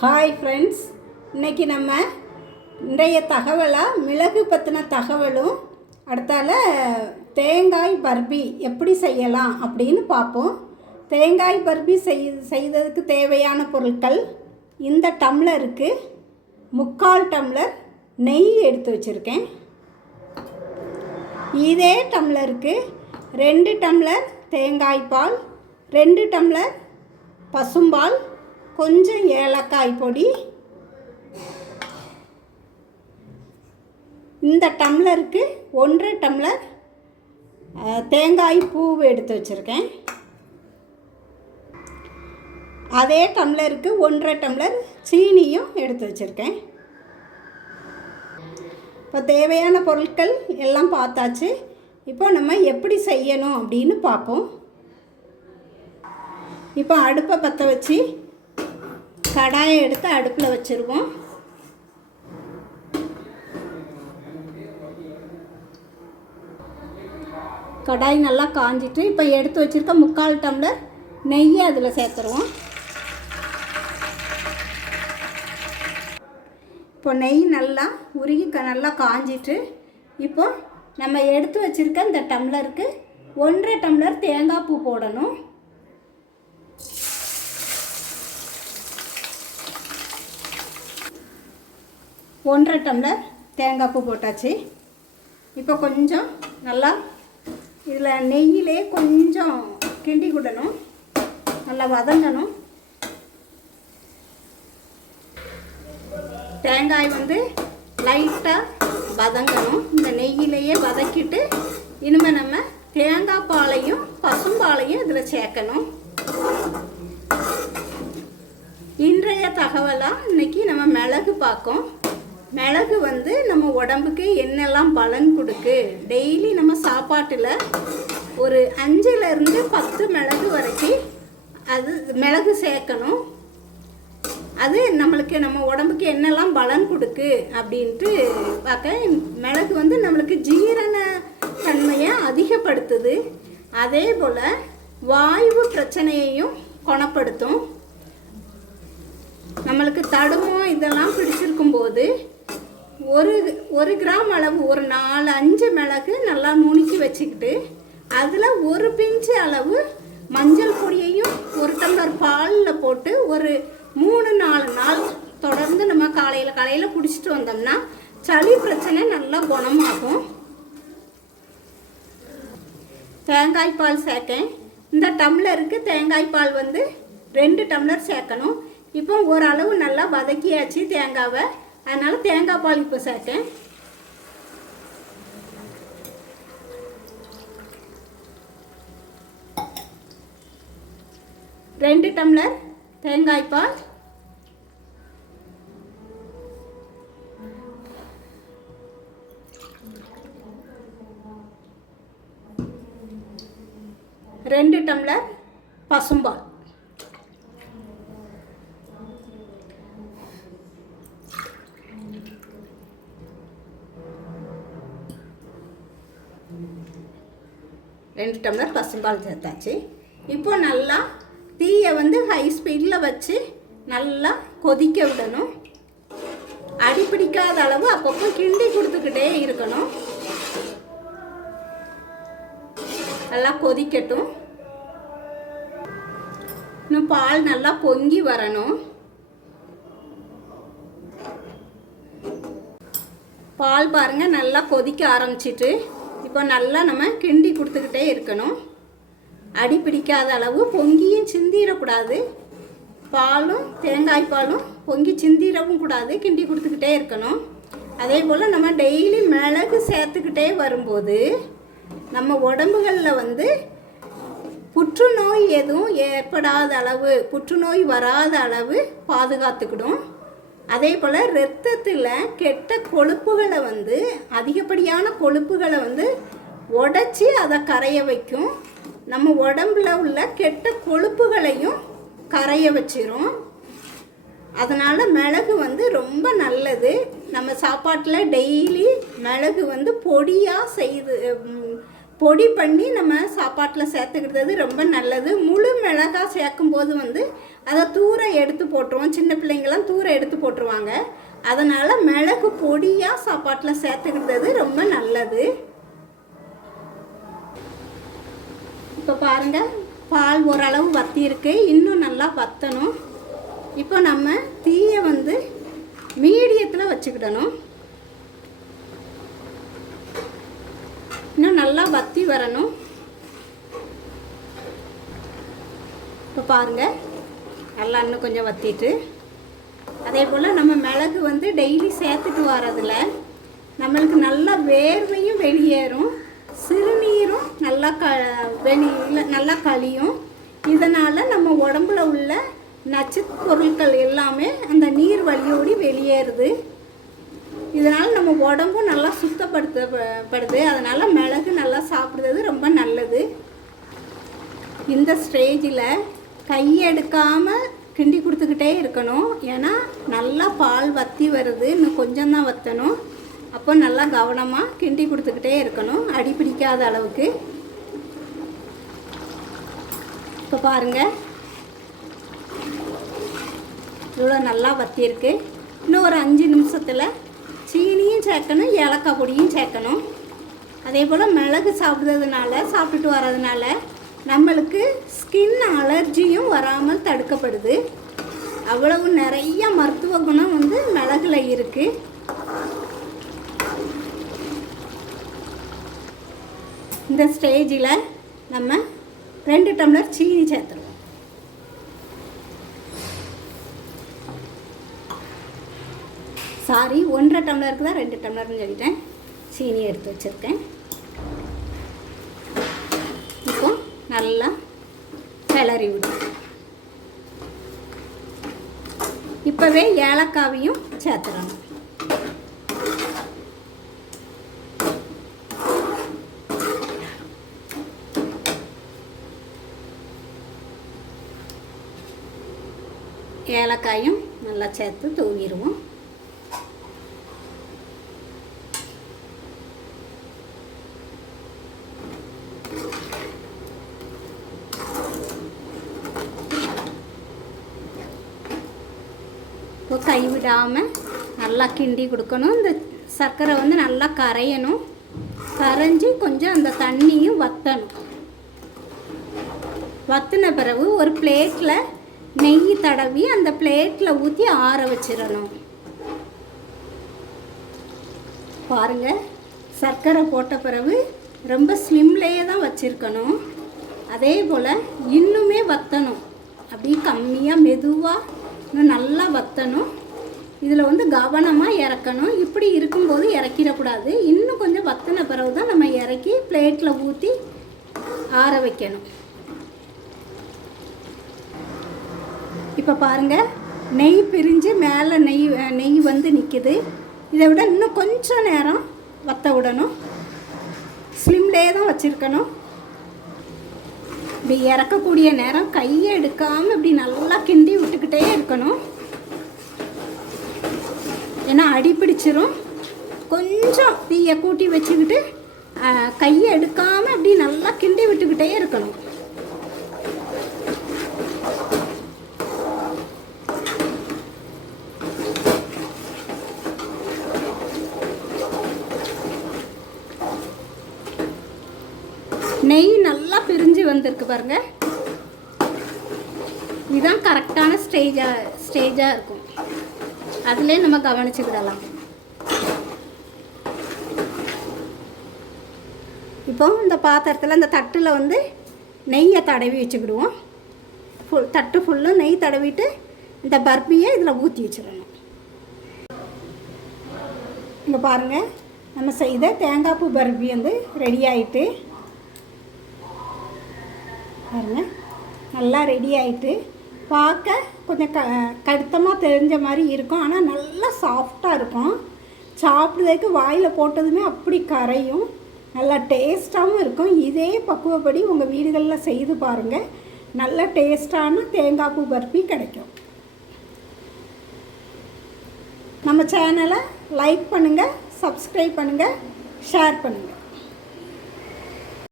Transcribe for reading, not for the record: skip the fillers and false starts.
Hi friends, இன்றைக்கி நம்ம இன்றைய தகவலாக மிளகு பற்றின தகவலும் அடுத்தால தேங்காய் பர்பி எப்படி செய்யலாம் அப்படின்னு பார்ப்போம். தேங்காய் பர்பி செய்ததுக்கு தேவையான பொருட்கள் இந்த டம்ளருக்கு 3/4 டம்ளர் நெய் எடுத்து வச்சுருக்கேன். இதே டம்ளருக்கு 2 டம்ளர் தேங்காய் பால், 2 டம்ளர் பசும்பால், கொஞ்சம் ஏலக்காய் பொடி, இந்த டம்ளருக்கு 1.5 டம்ளர் தேங்காய் பூ எடுத்து வச்சுருக்கேன். அதே டம்ளருக்கு 1.5 டம்ளர் சீனியும் எடுத்து வச்சுருக்கேன். இப்போ தேவையான பொருட்கள் எல்லாம் பார்த்தாச்சு. இப்போ நம்ம எப்படி செய்யணும் அப்படின்னு பார்ப்போம். இப்போ அடுப்பை பற்ற வச்சு கடாயை எடுத்து அடுப்பில் வச்சுருவோம். கடாய் நல்லா காஞ்சிட்டு இப்போ எடுத்து வச்சுருக்க 3/4 டம்ளர் நெய்யை அதில் சேர்த்துருவோம். இப்போ நெய் நல்லா உருகி நல்லா காஞ்சிட்டு இப்போ நம்ம எடுத்து வச்சுருக்க இந்த டம்ளருக்கு 1.5 டம்ளர் தேங்காய் பூ போடணும். ஒன்றரை டம்ளர் தேங்காய் பூ போட்டாச்சு. இப்போ கொஞ்சம் நல்லா இதில் நெய்யிலே கொஞ்சம் கிண்டி விடணும், நல்லா வதங்கணும். தேங்காய் லைட்டாக வதங்கணும். இந்த நெய்யிலேயே வதக்கிட்டு இனிமேல் நம்ம தேங்காய் பாலையும் பசும்பாலையும் இதில் சேர்க்கணும். இன்றைய தகவலாக இன்றைக்கி நம்ம மிளகு பார்க்கோம். மிளகு நம்ம உடம்புக்கு என்னெல்லாம் பலன் கொடுக்கு, டெய்லி நம்ம சாப்பாட்டில் ஒரு 5லேருந்து 10 மிளகு வரைக்கும் அது மிளகு சேர்க்கணும். அது நம்மளுக்கு நம்ம உடம்புக்கு என்னெல்லாம் பலன் கொடுக்கு அப்படின்ட்டு பார்க்க, மிளகு நம்மளுக்கு ஜீரண தன்மையை அதிகப்படுத்துது. அதே போல் வாயு பிரச்சனையையும் குணப்படுத்தும். நம்மளுக்கு தடுமம் இதெல்லாம் பிடிச்சிருக்கும்போது ஒரு கிராம் அளவு ஒரு 4-5 மிளகு நல்லா நுணுக்கி வச்சுக்கிட்டு அதில் ஒரு பிஞ்சு அளவு மஞ்சள் பொடியையும் 1 டம்ளர் பாலில் போட்டு ஒரு 3-4 நாள் தொடர்ந்து நம்ம காலையில் குடிச்சிட்டு வந்தோம்னா சளி பிரச்சனை நல்லா குணமாகும். தேங்காய் பால் சேர்க்கேன். இந்த டம்ளருக்கு தேங்காய் பால் 2 டம்ளர் சேர்க்கணும். இப்போ ஓரளவு நல்லா வதக்கியாச்சு தேங்காவை, அதனால் தேங்காய் பால் இப்போ சேர்க்கேன். ரெண்டு டம்ளர் தேங்காய் பால், 2 டம்ளர் பசும்பால், 2 டம்ளர் பசும்பால் சேர்த்தாச்சு. இப்போ நல்லா தீயை ஹை ஸ்பீடில் வச்சு நல்லா கொதிக்க விடணும். அடிப்பிடிக்காத அளவு அப்பப்போ கிண்டி கொடுத்துக்கிட்டே இருக்கணும். நல்லா கொதிக்கட்டும். இன்னும் பால் நல்லா பொங்கி வரணும். பால் பாருங்கள் நல்லா கொதிக்க ஆரம்பிச்சிட்டு இப்போ நல்லா நம்ம கிண்டி கொடுத்துக்கிட்டே இருக்கணும். அடி பிடிக்காத அளவு பொங்கியும் சிந்திடக்கூடாது. பாலும் தேங்காய் பாலும் பொங்கி சிந்திடவும் கூடாது. கிண்டி கொடுத்துக்கிட்டே இருக்கணும். அதே போல் நம்ம டெய்லி மிளகு சேர்த்துக்கிட்டே வரும்போது நம்ம உடம்புகளில் புற்றுநோய் எதுவும் ஏற்படாத அளவு, புற்றுநோய் வராத அளவு பாதுகாத்துக்கிடும். அதே போல் இரத்தத்தில் கெட்ட கொழுப்புகளை அதிகப்படியான கொழுப்புகளை உடைச்சி அதை கரைய வைக்கும். நம்ம உடம்புல உள்ள கெட்ட கொழுப்புகளையும் கரைய வச்சிரும். அதனால் மிளகு ரொம்ப நல்லது. நம்ம சாப்பாட்டில் டெய்லி மிளகு பொடியாக பொடி பண்ணி நம்ம சாப்பாட்டில் சேர்த்துக்கிட்டது ரொம்ப நல்லது. முழு மிளகாய் சேர்க்கும்போது அதை தூர எடுத்து போட்டுருவோம். சின்ன பிள்ளைங்களாம் தூர எடுத்து போட்டுருவாங்க. அதனால் மிளகு பொடியாக சாப்பாட்டில் சேர்த்துக்கிட்டது ரொம்ப நல்லது. இப்போ பாருங்கள், பால் ஓரளவு வத்தி இருக்கு, இன்னும் நல்லா வற்றணும். இப்போ நம்ம தீயை வந்து மீடியத்தில் வச்சுக்கிடணும். இன்னும் நல்லா வற்றி வரணும். இப்போ பாருங்கள், நல்லா இன்னும் கொஞ்சம் வற்றிட்டு, அதே போல் நம்ம மிளகு வந்து டெய்லி சேர்த்துட்டு வரதில் நம்மளுக்கு நல்லா வேர்வையும் வெளியேறும், சிறுநீரும் நல்லா வெளியில் நல்லா கழியும். இதனால் நம்ம உடம்புல உள்ள நச்சு பொருட்கள் எல்லாமே அந்த நீர் வழியோடி வெளியேறுது. இதனால் நம்ம உடம்பும் நல்லா சுத்தப்படுத்தப்படுது. அதனால் மிளகு நல்லா சாப்பிட்றது ரொம்ப நல்லது. இந்த ஸ்டேஜில் கையெடுக்காமல் கிண்டி கொடுத்துக்கிட்டே இருக்கணும். ஏன்னா நல்லா பால் வற்றி வருது, இன்னும் கொஞ்சம் தான் வற்றணும். அப்போ நல்லா கவனமாக கிண்டி கொடுத்துக்கிட்டே இருக்கணும், அடி பிடிக்காத அளவுக்கு. இப்போ பாருங்கள், இவ்வளோ நல்லா வற்றிருக்கு. இன்னும் ஒரு 5 நிமிஷத்தில் சீனியும் சேர்க்கணும், ஏலக்காய் பொடியும் சேர்க்கணும். அதே போல் மிளகு சாப்பிட்டுட்டு வர்றதுனால நம்மளுக்கு ஸ்கின் அலர்ஜியும் வராமல் தடுக்கப்படுது. அவ்வளவு நிறைய மருத்துவ குணம் வந்து மிளகுல இருக்குது. இந்த ஸ்டேஜில் நம்ம 2 டம்ளர் சீனி சேர்த்துருவோம். சாரி, 1.5 டம்ளருக்கு தான் 2 டம்ளர்னு சொல்லிட்டேன். சீனி எடுத்து வச்சுருக்கேன். இப்போ நல்லா கிளறி விடும். இப்போவே ஏலக்காவையும் சேர்த்துறணும். ஏலக்காயும் நல்லா சேர்த்து தூவிடுவோம். இப்போ கைவிடாமல் நல்லா கிண்டி கொடுக்கணும். இந்த சர்க்கரை வந்து நல்லா கரையணும். கரைஞ்சி கொஞ்சம் அந்த தண்ணியும் வற்றணும். வற்றின பிறகு ஒரு பிளேட்டில் நெய் தடவி அந்த பிளேட்டில் ஊற்றி ஆற வச்சிடணும். பாருங்கள், சர்க்கரை போட்ட பிறகு ரொம்ப ஸ்லிம்லேயே தான் வச்சுருக்கணும். அதே போல் இன்னுமே வற்றணும். அப்படி கம்மியாக மெதுவாக இன்னும் நல்லா வற்றணும். இதில் வந்து கவனமாக இறக்கணும். இப்படி இருக்கும்போது இறக்கிடக்கூடாது. இன்னும் கொஞ்சம் வற்றின பிறகு தான் நம்ம இறக்கி பிளேட்டில் ஊற்றி ஆற வைக்கணும். இப்போ பாருங்கள், நெய் பிரிஞ்சு மேலே நெய் வந்து நிற்கிது. இதை விட இன்னும் கொஞ்சம் நேரம் வற்ற விடணும். ஸ்லிம்லேயே தான் வச்சுருக்கணும். இப்படி இறக்கக்கூடிய நேரம் கையை எடுக்காமல் இப்படி நல்லா கிண்டி விட்டுக்கிட்டே இருக்கணும். ஏன்னா அடி பிடிச்சிரும். கொஞ்சம் தீயை கூட்டி வச்சுக்கிட்டு கையை எடுக்காமல் இப்படி நல்லா கிண்டி விட்டுக்கிட்டே இருக்கணும். நெய் நல்லா பிரிஞ்சு வந்திருக்கு பாருங்கள். இதுதான் கரெக்டான ஸ்டேஜாக இருக்கும். அதிலே நம்ம கவனிச்சுக்கிடலாம். இப்போ இந்த பாத்திரத்தில் இந்த தட்டில் வந்து நெய்யை தடவி வச்சுக்கிடுவோம். தட்டு ஃபுல்லும் நெய் தடவிட்டு இந்த பர்பியை இதில் ஊற்றி வச்சிடணும். இங்கே பாருங்கள், நம்ம செய்த தேங்காய் பூ பர்பி வந்து ரெடி ஆகிட்டு பாருங்கள், நல்லா ரெடி ஆகிட்டு பார்க்க கொஞ்சம் கடுத்தமாக தெரிஞ்ச மாதிரி இருக்கும். ஆனால் நல்லா சாஃப்டாக இருக்கும். சாப்பிட்றதுக்கு வாயில் போட்டதுமே அப்படி கரையும். நல்லா டேஸ்ட்டாகவும் இருக்கும். இதே பக்குவப்படி உங்கள் வீடுகளில் செய்து பாருங்கள். நல்ல டேஸ்ட்டான தேங்காய் பூ பர்பி கிடைக்கும். நம்ம சேனலை லைக் பண்ணுங்கள், சப்ஸ்கிரைப் பண்ணுங்கள், ஷேர் பண்ணுங்கள்.